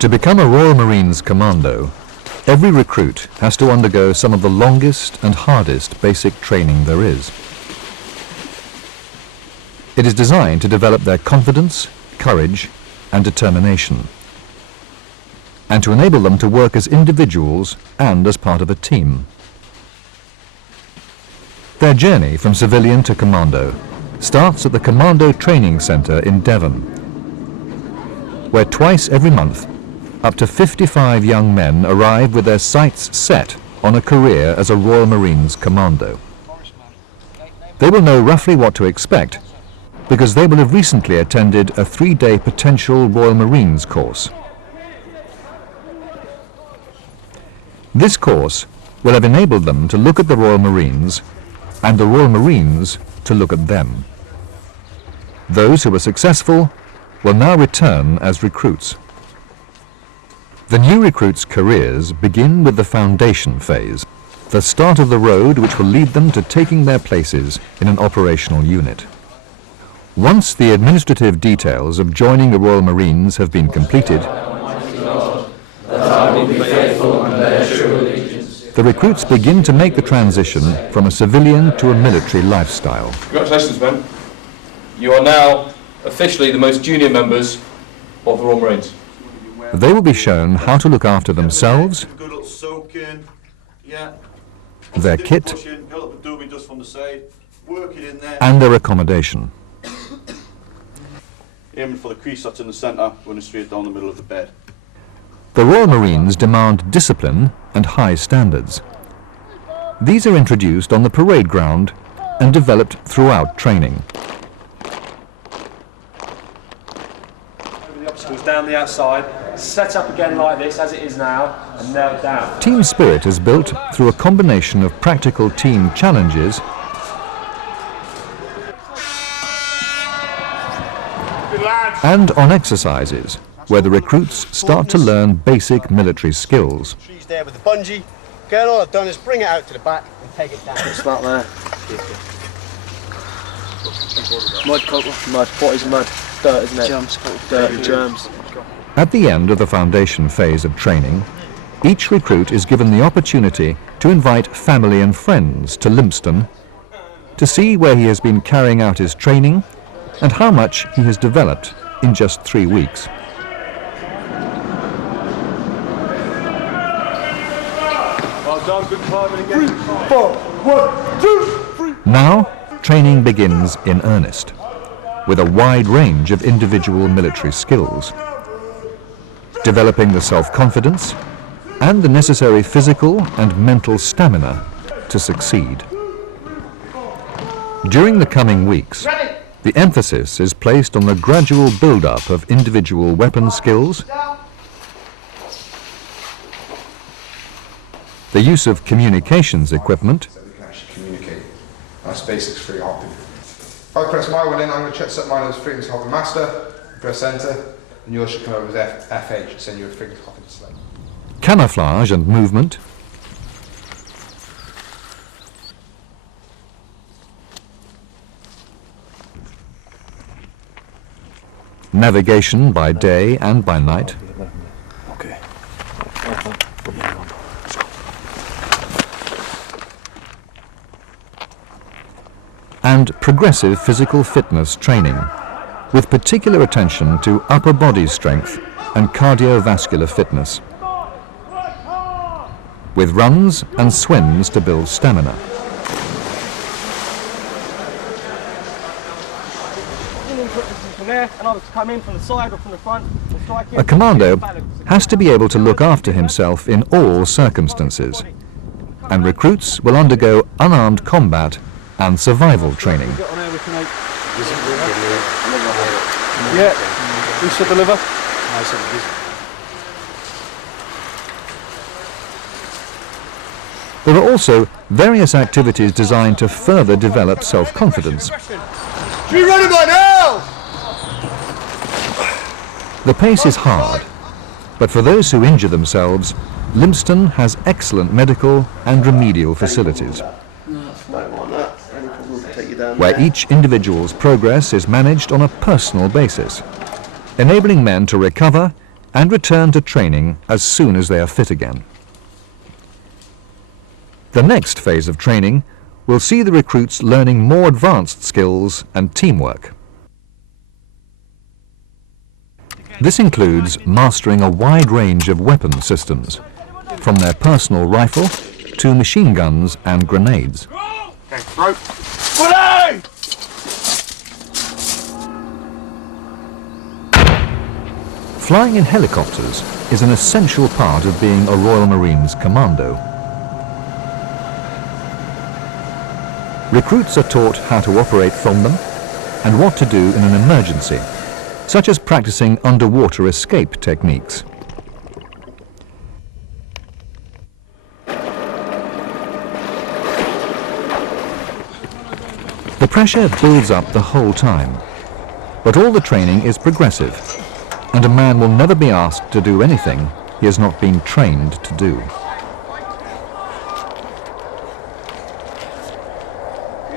To become a Royal Marines Commando, every recruit has to undergo some of the longest and hardest basic training there is. It is designed to develop their confidence, courage, and determination, and to enable them to work as individuals and as part of a team. Their journey from civilian to commando starts at the Commando Training Centre in Devon, where twice every month up to 55 young men arrive with their sights set on a career as a Royal Marines Commando. They will know roughly what to expect because they will have recently attended a 3-day potential Royal Marines course. This course will have enabled them to look at the Royal Marines and the Royal Marines to look at them. Those who are successful will now return as recruits. The new recruits' careers begin with the foundation phase, the start of the road which will lead them to taking their places in an operational unit. Once the administrative details of joining the Royal Marines have been completed, the recruits begin to make the transition from a civilian to a military lifestyle. Congratulations, men. You are now officially the most junior members of the Royal Marines. They will be shown how to look after themselves, their kit, and their accommodation. Aiming for the crease that's in the centre, running straight down the middle of the bed. The Royal Marines demand discipline and high standards. These are introduced on the parade ground and developed throughout training. The obstacles down the outside, set up again like this as it is now, and nailed down. Team spirit is built through a combination of practical team challenges and on exercises where the recruits start to learn basic military skills. She's there with the bungee. Girl, all I've done is bring it out to the back and take it down. What's that there? Mud, mud. What is mud? Dirt, isn't it? Germs. Dirt, germs. At the end of the foundation phase of training, each recruit is given the opportunity to invite family and friends to Lympstone to see where he has been carrying out his training and how much he has developed in just 3 weeks. Well done, good climbing again. 3, 4, 1, 2, 3. Now, training begins in earnest, with a wide range of individual military skills, developing the self-confidence and the necessary physical and mental stamina to succeed. During the coming weeks, the emphasis is placed on the gradual build-up of individual weapon skills, the use of communications equipment, so we can actually communicate. That's basics for your hopping. If I press my one in, I'm going to set mine as frequency hopping master, press enter, and yours should come over as FH, send you a frequency hopping select. camouflage and movement, navigation by day and by night, Okay. and progressive physical fitness training, with particular attention to upper body strength and cardiovascular fitness, with runs and swims to build stamina. A commando has to be able to look after himself in all circumstances, and recruits will undergo unarmed combat and survival training. Yeah, who should deliver? There are also various activities designed to further develop self-confidence. Be ready by now! The pace is hard, but for those who injure themselves, Lympstone has excellent medical and remedial facilities, where each individual's progress is managed on a personal basis, enabling men to recover and return to training as soon as they are fit again. The next phase of training will see the recruits learning more advanced skills and teamwork. This includes mastering a wide range of weapon systems, from their personal rifle to machine guns and grenades. Flying in helicopters is an essential part of being a Royal Marines commando. Recruits are taught how to operate from them and what to do in an emergency, such as practicing underwater escape techniques. The pressure builds up the whole time, but all the training is progressive, and a man will never be asked to do anything he has not been trained to do.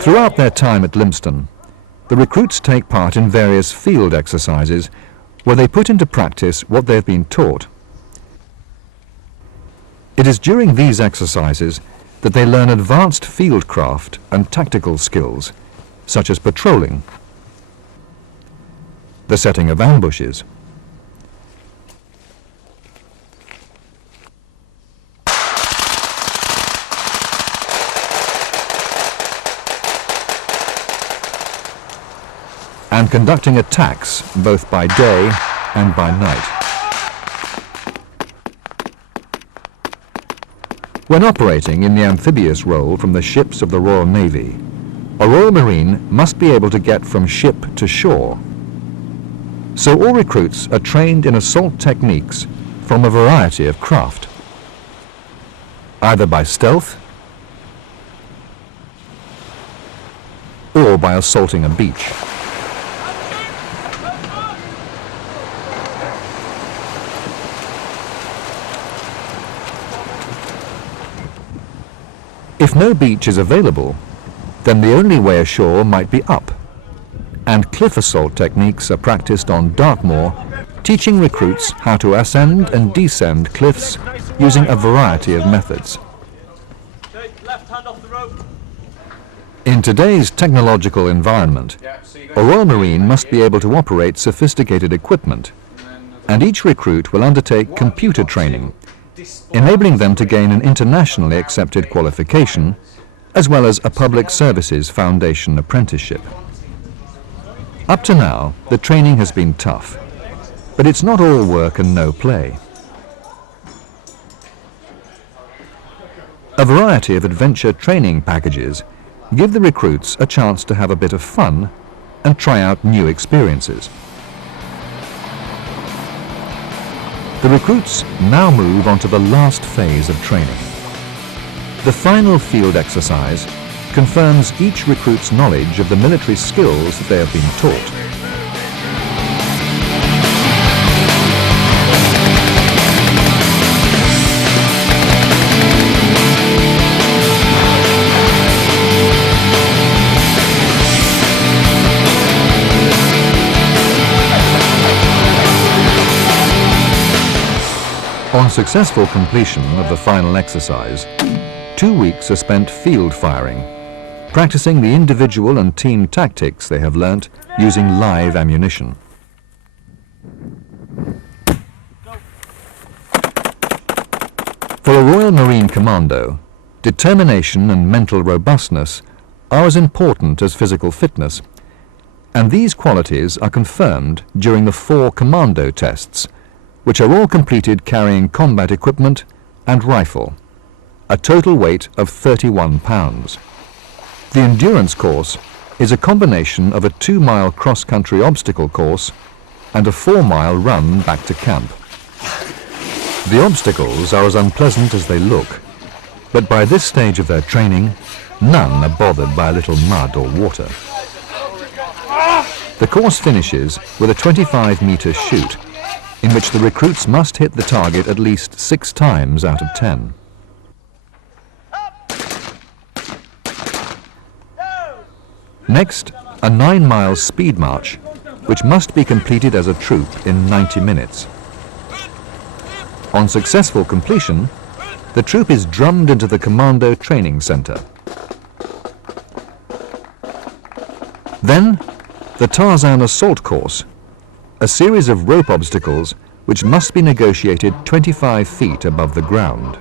Throughout their time at Lympstone, the recruits take part in various field exercises where they put into practice what they've been taught. It is during these exercises that they learn advanced field craft and tactical skills, such as patrolling, the setting of ambushes, and conducting attacks both by day and by night. When operating in the amphibious role from the ships of the Royal Navy, a Royal Marine must be able to get from ship to shore. So all recruits are trained in assault techniques from a variety of craft, either by stealth or by assaulting a beach. If no beach is available, then the only way ashore might be up, and cliff assault techniques are practiced on Dartmoor, teaching recruits how to ascend and descend cliffs using a variety of methods. In today's technological environment, a Royal Marine must be able to operate sophisticated equipment, and each recruit will undertake computer training, enabling them to gain an internationally accepted qualification, as well as a Public Services Foundation apprenticeship. Up to now, the training has been tough, but it's not all work and no play. A variety of adventure training packages give the recruits a chance to have a bit of fun and try out new experiences. The recruits now move on to the last phase of training. The final field exercise confirms each recruit's knowledge of the military skills that they have been taught. On successful completion of the final exercise, 2 weeks are spent field firing, practicing the individual and team tactics they have learnt using live ammunition. For a Royal Marine Commando, determination and mental robustness are as important as physical fitness, and these qualities are confirmed during the 4 commando tests, which are all completed carrying combat equipment and rifle, a total weight of 31 pounds. The endurance course is a combination of a 2-mile cross-country obstacle course and a 4-mile run back to camp. The obstacles are as unpleasant as they look, but by this stage of their training, none are bothered by a little mud or water. The course finishes with a 25-metre shoot, in which the recruits must hit the target at least 6 times out of 10. Next, a 9-mile speed march, which must be completed as a troop in 90 minutes. On successful completion, the troop is drummed into the Commando Training Centre. Then, the Tarzan Assault Course, a series of rope obstacles which must be negotiated 25 feet above the ground.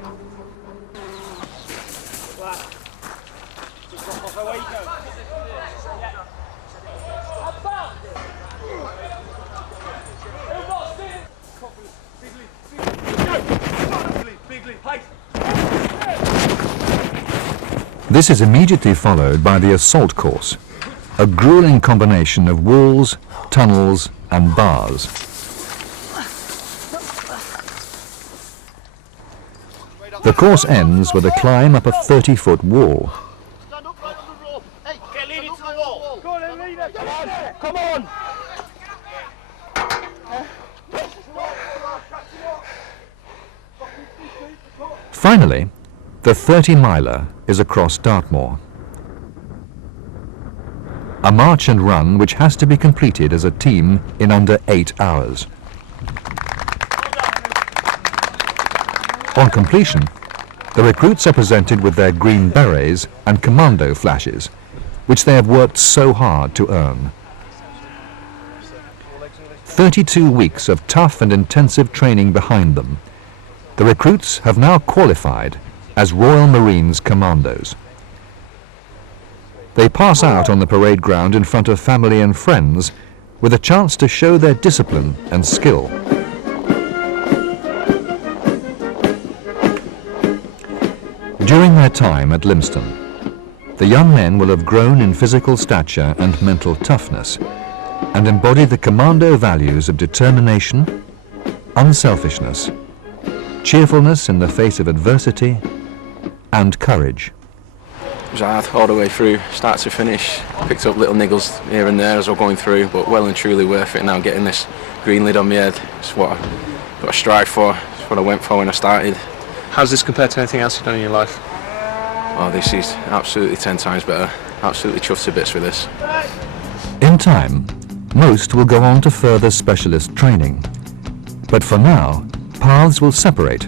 This is immediately followed by the Assault Course, a grueling combination of walls, tunnels and bars. The course ends with a climb up a 30-foot wall. Stand up right on the rope. Hey, get leading to the wall. Go on, then, leader. Come on. Finally, the 30-miler is across Dartmoor. A march and run which has to be completed as a team in under 8 hours. On completion, the recruits are presented with their green berets and commando flashes, which they have worked so hard to earn. 32 weeks of tough and intensive training behind them, the recruits have now qualified as Royal Marines Commandos. They pass out on the parade ground in front of family and friends with a chance to show their discipline and skill. During their time at Lympstone, the young men will have grown in physical stature and mental toughness and embodied the commando values of determination, unselfishness, cheerfulness in the face of adversity, and courage. It was hard all the way through, start to finish. Picked up little niggles here and there as we're going through, but well and truly worth it now, getting this green lid on my head. It's what I strive for, it's what I went for when I started. How's this compared to anything else you've done in your life? Oh, this is absolutely 10 times better. Absolutely chuffed to bits with this. In time, most will go on to further specialist training. But for now, paths will separate,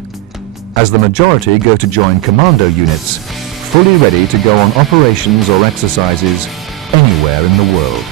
as the majority go to join commando units fully ready to go on operations or exercises anywhere in the world.